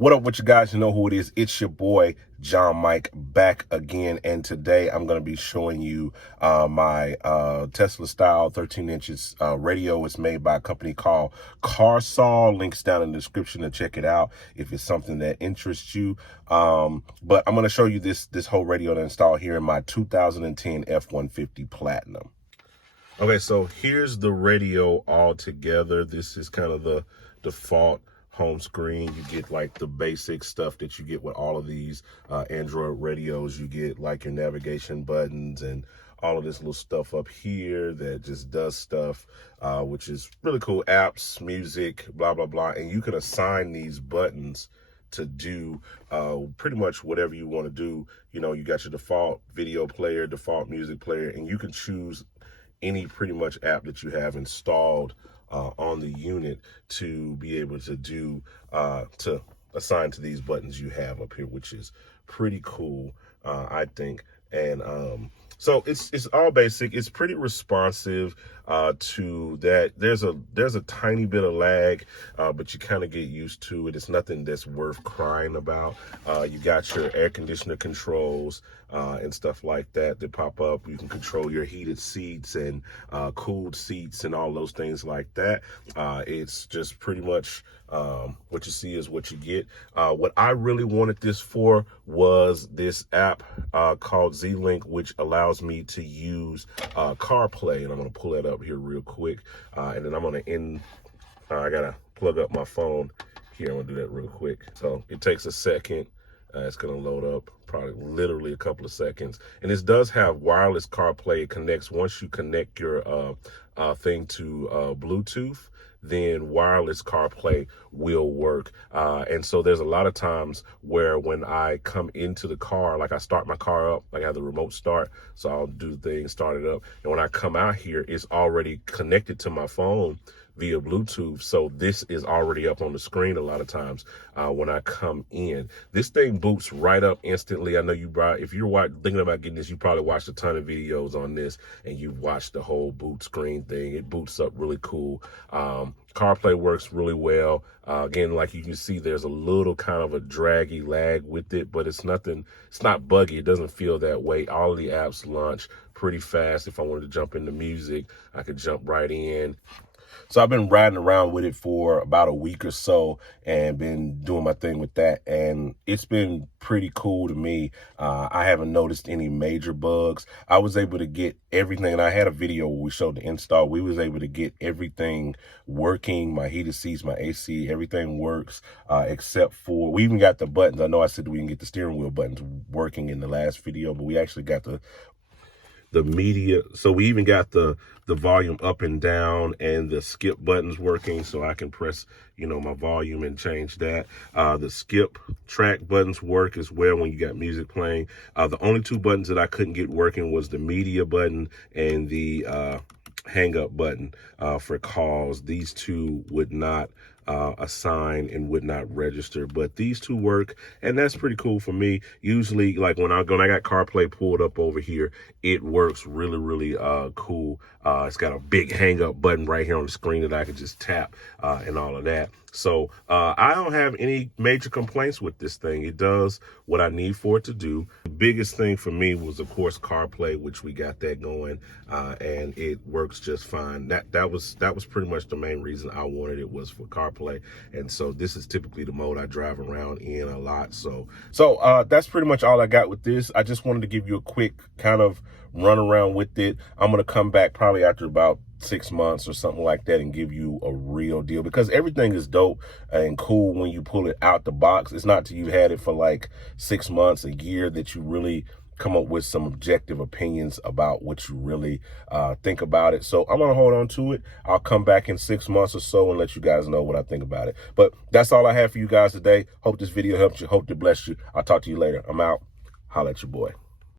What up with you guys? You know who it is. It's your boy, John Mike, back again. And today I'm going to be showing you my Tesla style 13 inches radio. It's made by a company called Carsoll. Links down in the description to check it out if it's something that interests you. But I'm going to show you this whole radio to install here in my 2010 F-150 Platinum. Okay, so here's the radio all together. This is kind of the default home screen. You get like the basic stuff that you get with all of these Android radios. You get like your navigation buttons and all of this little stuff up here that just does stuff, which is really cool. Apps, music, blah, blah, blah. And you can assign these buttons to do pretty much whatever you want to do. You know, you got your default video player, default music player, and you can choose any pretty much app that you have installed on the unit to be able to do, to assign to these buttons you have up here, which is pretty cool, I think. And so it's all basic. It's pretty responsive to that. There's a tiny bit of lag, but you kind of get used to it. It's nothing that's worth crying about. You got your air conditioner controls and stuff like that pop up. You can control your heated seats and cooled seats and all those things like that. It's just pretty much what you see is what you get. What I really wanted this for was this app called Z-Link, which allows me to use CarPlay, and I'm going to pull that up here real quick, and then I'm going to I gotta plug up my phone here. I'm gonna do that real quick. So it takes a second. It's gonna load up, probably literally a couple of seconds. And this does have wireless CarPlay. It connects once you connect your thing to Bluetooth, then wireless CarPlay will work. And so there's a lot of times where when I come into the car, like I start my car up, like I have the remote start, so I'll do things, start it up. And when I come out here, it's already connected to my phone via Bluetooth. So this is already up on the screen a lot of times when I come in. This thing boots right up instantly. I know if you're thinking about getting this, you probably watched a ton of videos on this and you've watched the whole boot screen thing. It boots up really cool. CarPlay works really well. Again, like you can see, there's a little kind of a draggy lag with it, but it's not buggy. It doesn't feel that way. All of the apps launch pretty fast. If I wanted to jump into music, I could jump right in. So I've been riding around with it for about a week or so and been doing my thing with that. And it's been pretty cool to me. I haven't noticed any major bugs. I was able to get everything. And I had a video where we showed the install. We was able to get everything working. My heated seats, my AC, everything works except for, we even got the buttons. I know I said we can get the steering wheel buttons working in the last video, but we actually got the media. So we even got the volume up and down and the skip buttons working, so I can press, you know, my volume and change that. The skip track buttons work as well when you got music playing. The only two buttons that I couldn't get working was the media button and the hang up button for calls. These two would not assign and would not register, but these two work, and that's pretty cool for me. Usually, like when I got CarPlay pulled up over here, it works really, really cool. It's got a big hang up button right here on the screen that I can just tap and all of that. So I don't have any major complaints with this thing. It does what I need for it to do. The biggest thing for me was, of course, CarPlay, which we got that going, and it works just fine. That was pretty much the main reason I wanted it, was for CarPlay. And so this is typically the mode I drive around in a lot. So that's pretty much all I got with this. I just wanted to give you a quick kind of run around with it. I'm gonna come back probably after about 6 months or something like that and give you a real deal, because everything is dope and cool when you pull it out the box. It's not till you had it for like 6 months, a year, that you really come up with some objective opinions about what you really think about it. So I'm gonna hold on to it. I'll come back in 6 months or so and let you guys know what I think about it. But that's all I have for you guys today. Hope this video helped you. Hope it blessed you. I'll talk to you later. I'm out. Holla at your boy.